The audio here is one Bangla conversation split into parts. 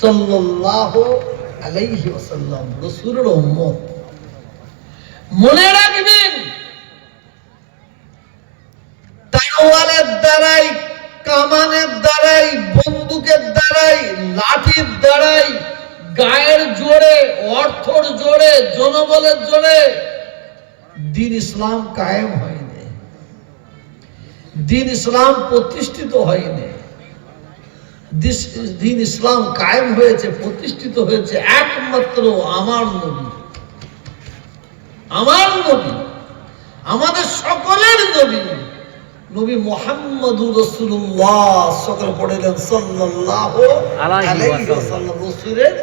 সাল্লাল্লাহু আলাইহি ওয়াসাল্লাম রাসূলের উম্মত। মনে রাখবেন, তাওয়ালের দ্বারাই, কামানের দ্বারাই, বন্দুকের দ্বারাই, লাঠির দ্বারাই, গায়ের জোরে, অর্থর জোরে, জনবলের জোরে দ্বীন ইসলাম কায়েম হয়নি, দ্বীন ইসলাম প্রতিষ্ঠিত হয়নি। দ্বীন ইসলাম কায়েম হয়েছে, প্রতিষ্ঠিত হয়েছে একমাত্র আমার নবী, আমার নবী, আমাদের সকলের নবী, নবী মুহাম্মদুর রাসূলুল্লাহ সকলে পড়লেন সাল্লাল্লাহু আলাইহি ওয়াসাল্লাম। রাসূলের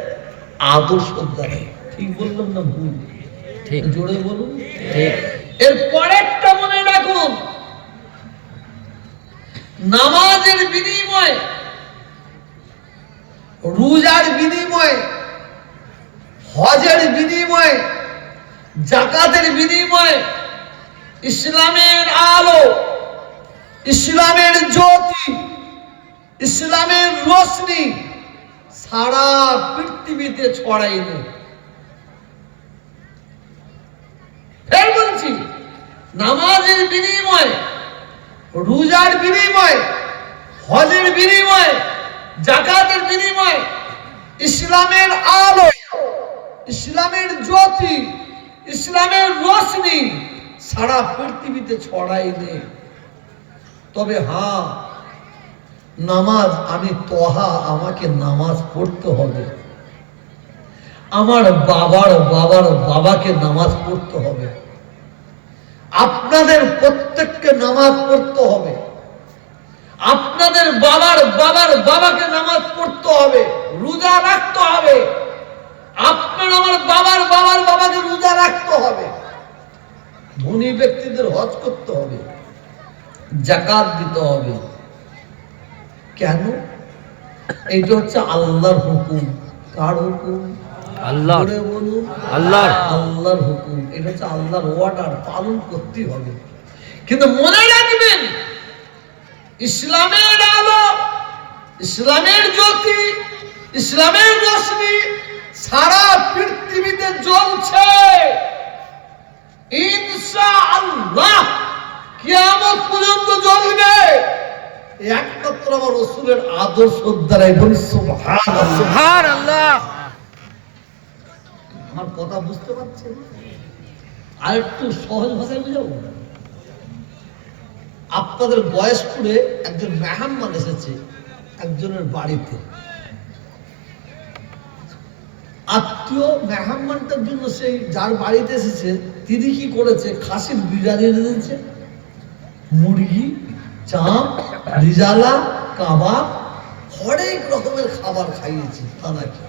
আদর্শ দ্বারা। ঠিক বললাম না ভুল? ঠিক, জোরে বলুন। ঠিক। এর পরেরটা মনে রাখুন, নামাজের বিনিময়ে, রোজার বিনিময়ে, হজের বিনিময়ে, যাকাতের বিনিময়ে ইসলামের আলো, ইসলামের জ্যোতি, ইসলামের রোশনি সারা পৃথিবীতে ছড়াইনি। ফের বলছি, নামাজের বিনিময়ে, রোজার বিনিময়ে, হজের বিনিময়ে, যাকাতের বিনিময়ে ইসলামের আলো, ইসলামের জ্যোতি, ইসলামের রোশনি সারা পৃথিবীতে ছড়াইনি। তবে হ্যাঁ, নামাজ, আমি তোহা, আমাকে নামাজ পড়তে হবে, আমার বাবার বাবার বাবাকে নামাজ পড়তে হবে, আপনাদের প্রত্যেককে নামাজ পড়তে হবে, আপনাদের বাবার বাবার বাবাকে নামাজ পড়তে হবে, রোজা রাখতে হবে, আপনার আমার বাবার বাবার বাবাকে রোজা রাখতে হবে, ধনী ব্যক্তিদের হজ করতে হবে, যাকাত দিতে হবে। কেন? এইটা হচ্ছে আল্লাহর হুকুম। কার হুকুম? আল্লাহর। বলুন, আল্লাহর। আল্লাহর হুকুম, এটা হচ্ছে আল্লাহর অর্ডার, পালন করতে হবে। কিন্তু মনে রাখবেন, ইসলামের আলো, ইসলামের জ্যোতি, ইসলামের রোশনি সারা পৃথিবীতে জ্বলছে। ইনশাআল্লাহ কিয়ামত পর্যন্ত জ্বলবে একমাত্র আমার রাসূলের আদর্শ দ্বারাই। বলি সুবহানাল্লাহ, সুবহানাল্লাহ। আমার কথা বুঝতে পারছেন? আর একটু সহজ ভাষায় বুঝাবো। আপনাদের বয়সপুরে একজন মেহমান এসেছে একজনের বাড়িতে। আত্মীয় মেহমানটার জন্য সেই যার বাড়িতে এসেছে তিনি কি করেছে, খাসির বিরিয়ানি এনেছে, মুরগি, চাপ, রিজালা, কাবাব, হরেক রকমের খাবার খাইয়েছে তাদেরকে।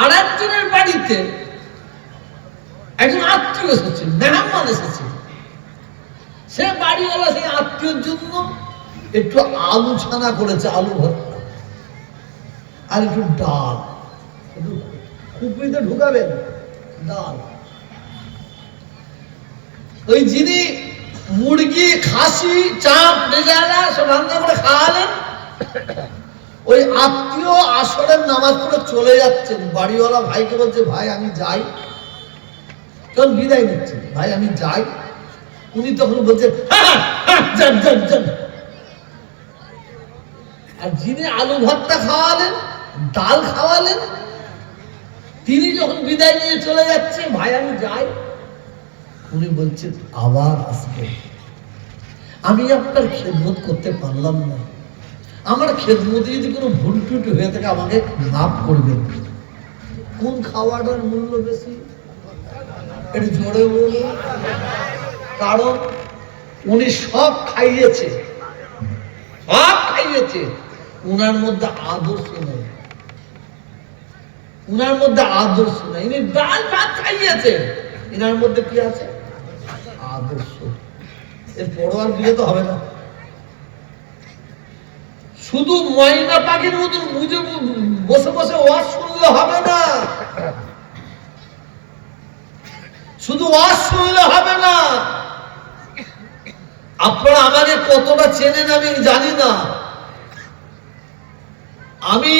আর একজনের বাড়িতে একজন আত্মীয় এসেছে, মেহমান এসেছে, সে বাড়িওয়ালা সেই আত্মীয়র জন্য একটু আলু ছানা করেছে, আলু ভর্তা, আর একটু ডাল, একটু খুপড়িতে ঢুকাবেন ডাল। ওই যিনি মুরগি, খাসি, চাপ, রেজালা সব রান্না করে খাওয়ালেন, ওই আত্মীয় আসরের নামাজ পড়ে চলে যাচ্ছেন। বাড়িওয়ালা ভাইকে বলছে, ভাই আমি যাই, তখন বিদায় নিচ্ছেন, ভাই আমি যাই। উনি তখন বলছে, যান যান যান। আর যিনি আলু ভর্তা খাওয়ালেন, ডাল খাওয়ালেন, তিনি যখন বিদায় নিয়ে চলে যাচ্ছে, ভাই আমি যাই, উনি বলছেন আবার আসবে। আমি আপনার খেদমত করতে পারলাম না, আমার খেদমতে যদি কোনো ভুল টুট হয়ে থাকে আমাকে মাফ করবেন। কোন খাওয়াটার মূল্য বেশি? একটু জোরে বলুন। কারণ উনি সব খাইয়েছে, সব খাইয়েছে, উনার মধ্যে আদর্শ নেই, উনার মধ্যে আদর্শ নেই। ইনি ডাল ভাত খাইয়েছে, এনার মধ্যে কি আছে? আদর্শ। এর বড় আর বিয়ে তো হবে না। শুধু ময়না পাখির মতন বুঝে বসে বসে ওয়াজ শুনলে হবে না, শুধু ওয়াজ শুনলে হবে না। আপনারা আমাকে কতটা চেনেন আমি জানি না, আমি